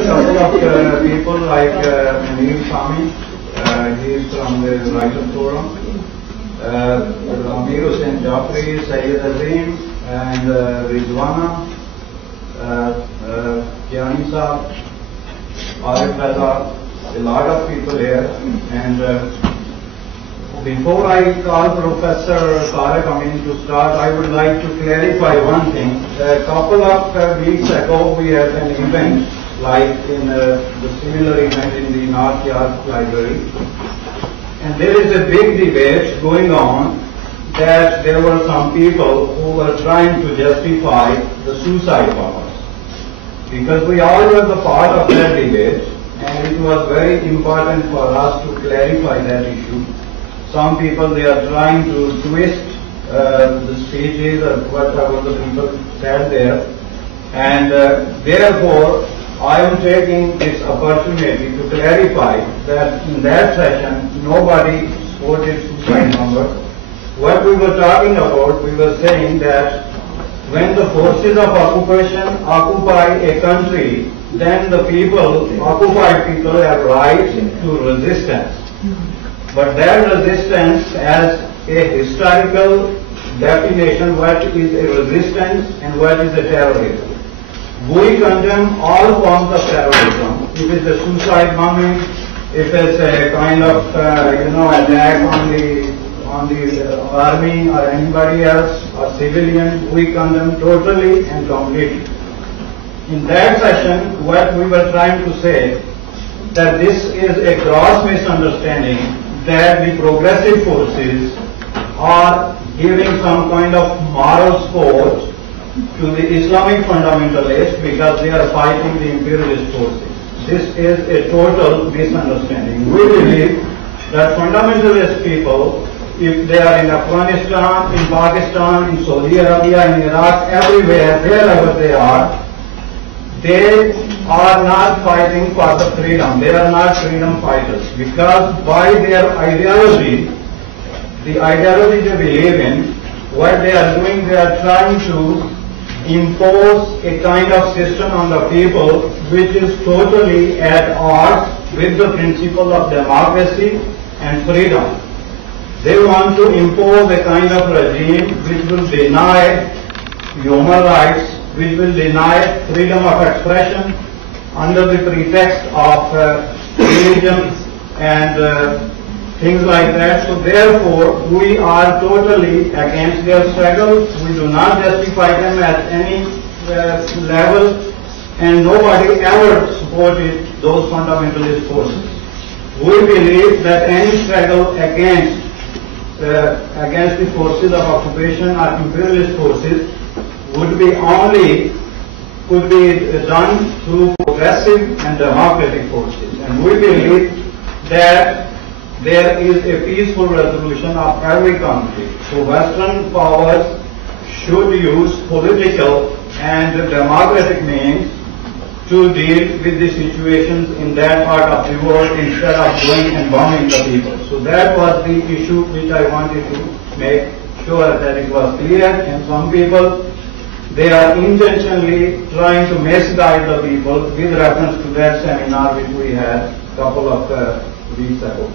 a couple of people like Hamid Bashani, he is from the Writers Forum, Amir Hussain Jafri, Sayyid Azim, and Rizwana, Kiani Saab, Arif Raza, a lot of people here. And before I call Professor Tariq Amin to start, I would like to clarify one thing. A couple of weeks ago, we had an event, like in the similar event in the North Yard Library. And there is a big debate going on that there were some people who were trying to justify the suicide bombers. Because we all were the part of that debate, and it was very important for us to clarify that issue. Some people, they are trying to twist the speeches or whatever the people said there. And therefore, I am taking this opportunity to clarify that in that session, nobody supported suicide bomber. What we were talking about, we were saying that when the forces of occupation occupy a country, then the people, occupied people, have rights to resistance. But that resistance has a historical definition, what is a resistance and what is a terrorism. We condemn all forms of terrorism. If it's a suicide bombing, if it's a kind of attack on the army or anybody else or civilian, we condemn totally and completely. In that session, what we were trying to say that this is a gross misunderstanding that the progressive forces are giving some kind of moral support to the Islamic fundamentalists because they are fighting the imperialist forces. This is a total misunderstanding. We believe that fundamentalist people, if they are in Afghanistan, in Pakistan, in Saudi Arabia, in Iraq, everywhere, wherever they are not fighting for the freedom. They are not freedom fighters because by their ideology, the ideology they believe in, what they are doing, they are trying to impose a kind of system on the people which is totally at odds with the principle of democracy and freedom. They want to impose a kind of regime which will deny human rights, which will deny freedom of expression under the pretext of religion and things like that. So therefore, we are totally against their struggle. We do not justify them at any level, and nobody ever supported those fundamentalist forces. We believe that any struggle against the forces of occupation or imperialist forces could be done through progressive and democratic forces. And we believe that there is a peaceful resolution of every conflict. So Western powers should use political and democratic means to deal with the situations in that part of the world instead of going and bombing the people. So that was the issue which I wanted to make sure that it was clear. And some people, they are intentionally trying to misguide the people with reference to that seminar which we had a couple of weeks ago.